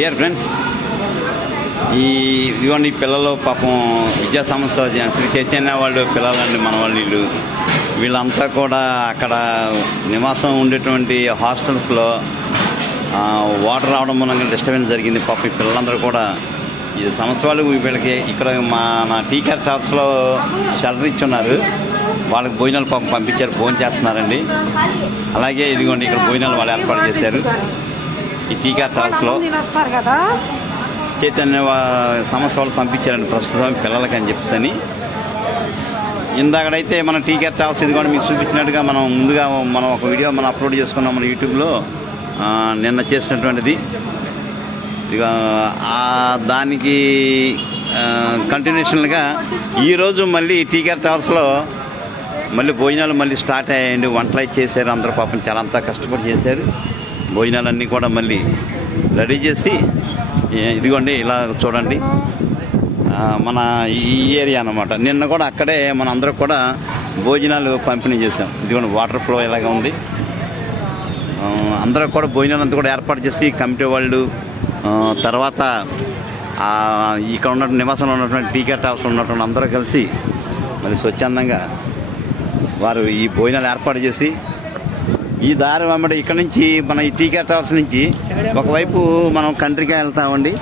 Dear friends, ఇవన్నీ పిల్లలు పాపం విద్యా సంస్థ శ్రీ చైతన్య వాళ్ళు పిల్లలండి, మన వాళ్ళు వీళ్ళంతా కూడా అక్కడ నివాసం ఉండేటువంటి హాస్టల్స్లో వాటర్ రావడం మూలంగా డిస్టర్బెన్స్ జరిగింది. పాపం ఈ పిల్లలందరూ కూడా ఈ సంస్థ వాళ్ళు వీళ్ళకి ఇక్కడ మన టీకేఆర్ టాప్స్లో షెల్టర్ ఇచ్చున్నారు. వాళ్ళకి భోజనాలు పాపం పంపించారు, భోజనం చేస్తున్నారండి. అలాగే ఇదిగోండి ఇక్కడ భోజనాలు వాళ్ళు ఏర్పాటు చేశారు ఈ టీకేఆర్ టాప్స్లో. చైతన్య సంస్థ వాళ్ళు పంపించారండి ప్రస్తుతం పిల్లలకి అని చెప్పేసి. ఇందాకడైతే మన టీకేఆర్ టాప్స్ ఇదిగోండి మీకు చూపించినట్టుగా మనం ముందుగా మనం ఒక వీడియో మనం అప్లోడ్ చేసుకున్నాం మన యూట్యూబ్లో నిన్న చేసినటువంటిది. ఇక దానికి కంటిన్యూషన్గా ఈరోజు మళ్ళీ టీకేఆర్ టవర్స్లో మళ్ళీ భోజనాలు మళ్ళీ స్టార్ట్ అయ్యాయండి. వంటలు చేశారు అందరూ, పాపం చాలా అంతా కష్టపడి చేశారు. భోజనాలన్నీ కూడా మళ్ళీ రెడీ చేసి ఇదిగోండి ఇలా చూడండి మన ఈ ఏరియా అన్నమాట. నిన్న కూడా అక్కడే మన అందరూ కూడా భోజనాలు పంపిణీ చేసాం. ఇదిగోండి వాటర్ ఫ్లో ఎలాగ ఉంది. అందరూ కూడా భోజనాలు అంతా కూడా ఏర్పాటు చేసి కమిటీ వాళ్ళు, తర్వాత ఇక్కడ ఉన్న నివాసంలో ఉన్నటువంటి టీకేఆర్ టవర్స్ ఉన్నటువంటి అందరూ కలిసి మరి స్వచ్ఛందంగా వారు ఈ భోజనాలు ఏర్పాటు చేసి ఈ దారి వెంబడి ఇక్కడ నుంచి మన ఈ టీకేఆర్ టవర్స్ నుంచి ఒకవైపు మనం కంట్రీగా వెళ్తామండి,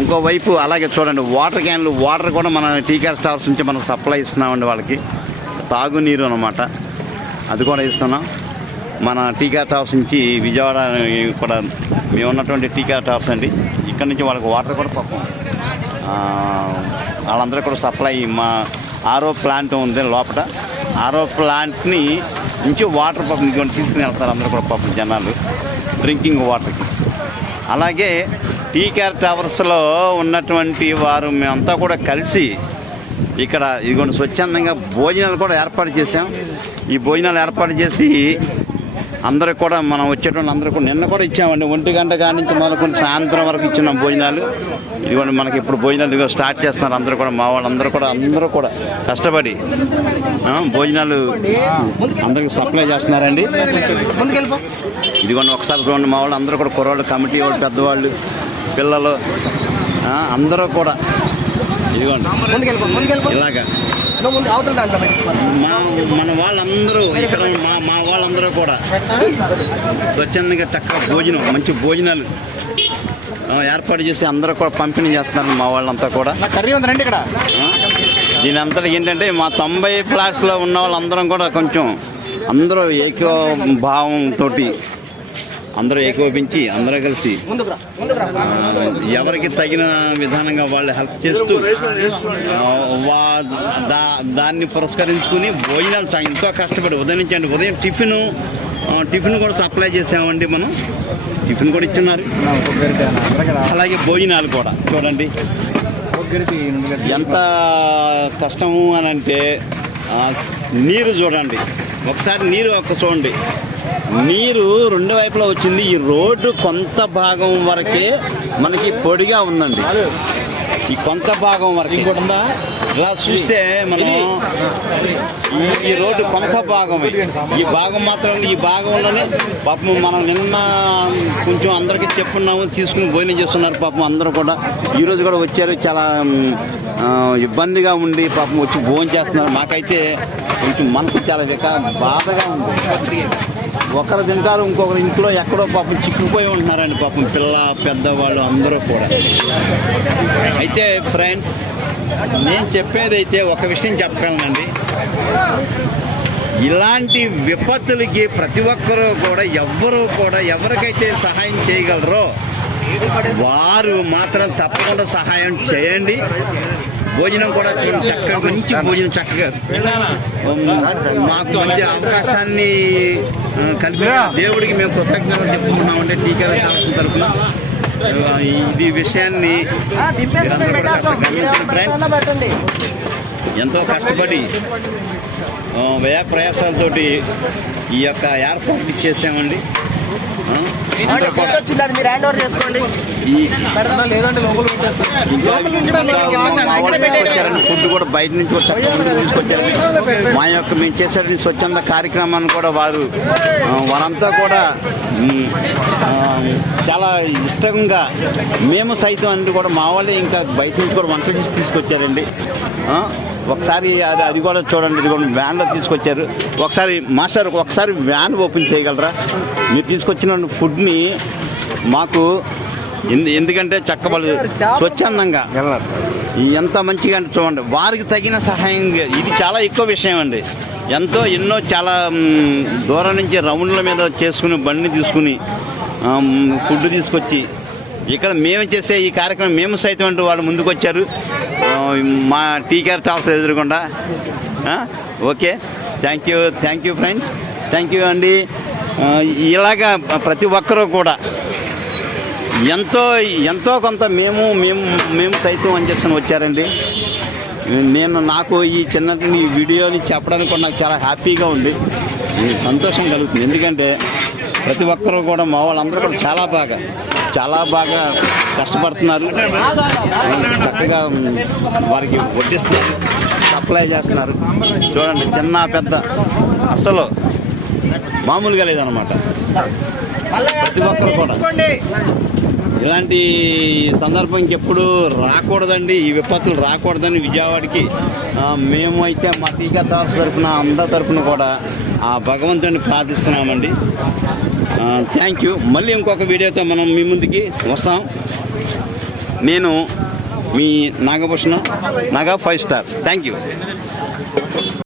ఇంకోవైపు అలాగే చూడండి వాటర్ క్యాన్లు, వాటర్ కూడా మన టీకేఆర్ టవర్స్ నుంచి మనం సప్లై ఇస్తున్నామండి. వాళ్ళకి తాగునీరు అన్నమాట, అది కూడా ఇస్తున్నాం. మన టీకేఆర్ టవర్స్ నుంచి విజయవాడ కూడా మేము ఉన్నటువంటి టీకేఆర్ టవర్స్ అండి, ఇక్కడ నుంచి వాళ్ళకి వాటర్ కూడా పాపం వాళ్ళందరూ కూడా సప్లై మా ఆర్ఓ ప్లాంట్ ఉంది లోపల. ఆర్ఓ ప్లాంట్ని నుంచి వాటర్ పాపం ఇటువంటి తీసుకుని వెళ్తారు అందరూ కూడా పాపం జనాలు డ్రింకింగ్ వాటర్కి. అలాగే టీకేఆర్ టవర్స్లో ఉన్నటువంటి వారు మేమంతా కూడా కలిసి ఇక్కడ ఇదిగోండి స్వచ్ఛందంగా భోజనాలు కూడా ఏర్పాటు చేసాం. ఈ భోజనాలు ఏర్పాటు చేసి అందరికి కూడా మనం వచ్చేటువంటి అందరూ కూడా నిన్న కూడా ఇచ్చామండి. 1 గంట కాడి నుంచి మొదలుకొని సాయంత్రం వరకు ఇచ్చినాం భోజనాలు. ఇదిగోండి మనకి ఇప్పుడు భోజనాలు ఇదిగో స్టార్ట్ చేస్తున్నారు అందరూ కూడా, మా వాళ్ళందరూ కూడా కష్టపడి భోజనాలు అందరికి సప్లై చేస్తున్నారండి. ఇదిగోండి ఒకసారి చూడండి, మా వాళ్ళు అందరూ కూడా కుర్రాళ్ళు, కమిటీ వాళ్ళు, పెద్దవాళ్ళు, పిల్లలు అందరూ కూడా ఇదిగోండి ఇలాగా మన వాళ్ళందరూ ఇక్కడ మా వాళ్ళందరూ కూడా స్వచ్ఛందంగా చక్కగా భోజనం, మంచి భోజనాలు ఏర్పాటు చేసి అందరూ కూడా పంపిణీ చేస్తున్నారు మా వాళ్ళంతా కూడా. దీని అంతా ఏంటంటే మా 90 ఫ్లాట్స్లో ఉన్న వాళ్ళందరం కూడా కొంచెం అందరూ ఏకోభావంతో అందరూ ఏకోపించి అందరూ కలిసి ఎవరికి తగిన విధానంగా వాళ్ళు హెల్ప్ చేస్తూ దాన్ని పురస్కరించుకుని భోజనాలు ఎంతో కష్టపడి ఉదయం నుంచి అండి. ఉదయం టిఫిన్ కూడా సప్లై చేసామండి మనం, టిఫిన్ కూడా ఇచ్చున్నారు. అలాగే భోజనాలు కూడా చూడండి ఎంత కష్టము అని అంటే. నీరు చూడండి ఒకసారి, నీరు చూడండి, నీరు 2 వైపులా వచ్చింది. ఈ రోడ్డు కొంత భాగం వరకే మనకి పొడిగా ఉందండి, ఈ కొంత భాగం వరకు ఇంకోటిందా. ఇలా చూస్తే మనం ఈ రోడ్డు కొంత భాగం, ఈ భాగం మాత్రం, ఈ భాగంలోనే పాపం మనం నిన్న కొంచెం అందరికీ చెప్పున్నాము, తీసుకుని భోజనం చేస్తున్నారు పాపం అందరూ కూడా. ఈరోజు కూడా వచ్చారు, చాలా ఇబ్బందిగా ఉండి పాపం వచ్చి భోజనం చేస్తున్నారు. మాకైతే కొంచెం మనసు చాలా బాధగా ఉంది. ఒకరు తింటారు, ఇంకొకరు ఇంట్లో ఎక్కడో పాపం చిక్కుపోయి ఉంటున్నారండి పాపం పిల్ల పెద్దవాళ్ళు అందరూ కూడా. అయితే ఫ్రెండ్స్, నేను చెప్పేదైతే ఒక విషయం చెప్పగలనండి, ఇలాంటి విపత్తులకి ప్రతి ఒక్కరూ కూడా ఎవరికైతే సహాయం చేయగలరో వారు మాత్రం తప్పకుండా సహాయం చేయండి. భోజనం కూడా చక్కగా, మంచి భోజనం చక్కగా మాకు మంచి అవకాశాన్ని కల్పించిన దేవుడికి మేము కృతజ్ఞతలు చెప్పుకున్నామంటే టీకేఆర్ టవర్స్ తరఫున. ఇది విషయాన్ని ఫ్రెండ్స్ ఎంతో కష్టపడి వ్యయ ప్రయాసాలతోటి ఈ యొక్క ఏర్పాటు చేసామండి. ఫుడ్ కూడా బయట నుంచి తీసుకొచ్చారు. మా యొక్క మేము చేసే స్వచ్ఛంద కార్యక్రమాన్ని కూడా వారంతా కూడా చాలా ఇష్టంగా మేము సైతం అన్ని కూడా మా వాళ్ళే ఇంకా బయట నుంచి కూడా వంట చేసి తీసుకొచ్చారండి. ఒకసారి అది కూడా చూడండి, ఇది కూడా వ్యాన్లో తీసుకొచ్చారు. ఒకసారి మాస్టర్ ఒకసారి వ్యాన్ ఓపెన్ చేయగలరా? మీరు తీసుకొచ్చిన ఫుడ్ని మాకు ఎందుకంటే చక్కబడి స్వచ్ఛందంగా ఎంత మంచిగా అంటే చూడండి, వారికి తగిన సహాయం ఇది చాలా ఎక్కువ విషయం అండి. ఎన్నో చాలా దూరం నుంచి రౌండ్ల మీద చేసుకుని బండిని తీసుకుని ఫుడ్ తీసుకొచ్చి ఇక్కడ మేము చేసే ఈ కార్యక్రమం మేము సైతం అంటూ వాళ్ళు ముందుకు వచ్చారు మా టీకేఆర్ టాల్స్ ఎదురుకుండా. Okay, thank you friends, thank you అండి. ఇలాగా ప్రతి ఒక్కరూ కూడా ఎంతో కొంత మేము సైతం అని చెప్పని వచ్చారండి. నాకు ఈ చిన్నటి వీడియోని చెప్పడానికి కూడా నాకు చాలా హ్యాపీగా ఉంది, సంతోషం కలుగుతుంది. ఎందుకంటే ప్రతి ఒక్కరూ కూడా మా వాళ్ళందరూ కూడా చాలా బాగా కష్టపడుతున్నారు. చక్కగా వారికి వడ్డిస్తున్నారు, సప్లై చేస్తున్నారు. చూడండి, చిన్న పెద్ద అసలు మామూలుగా లేదనమాట. ప్రతి ఒక్కరు కూడా ఇలాంటి సందర్భం ఇంకెప్పుడు రాకూడదండి, ఈ విపత్తులు రాకూడదని విజయవాడకి మేము అయితే మా టీకా తాల్స్ తరఫున అందరి తరఫున కూడా ఆ భగవంతుడిని ప్రార్థిస్తున్నామండి. Thank you. మళ్ళీ ఇంకొక వీడియోతో మనం మీ ముందుకి వస్తాం. నేను మీ Nagabhushana, Naga 5 star. Thank you.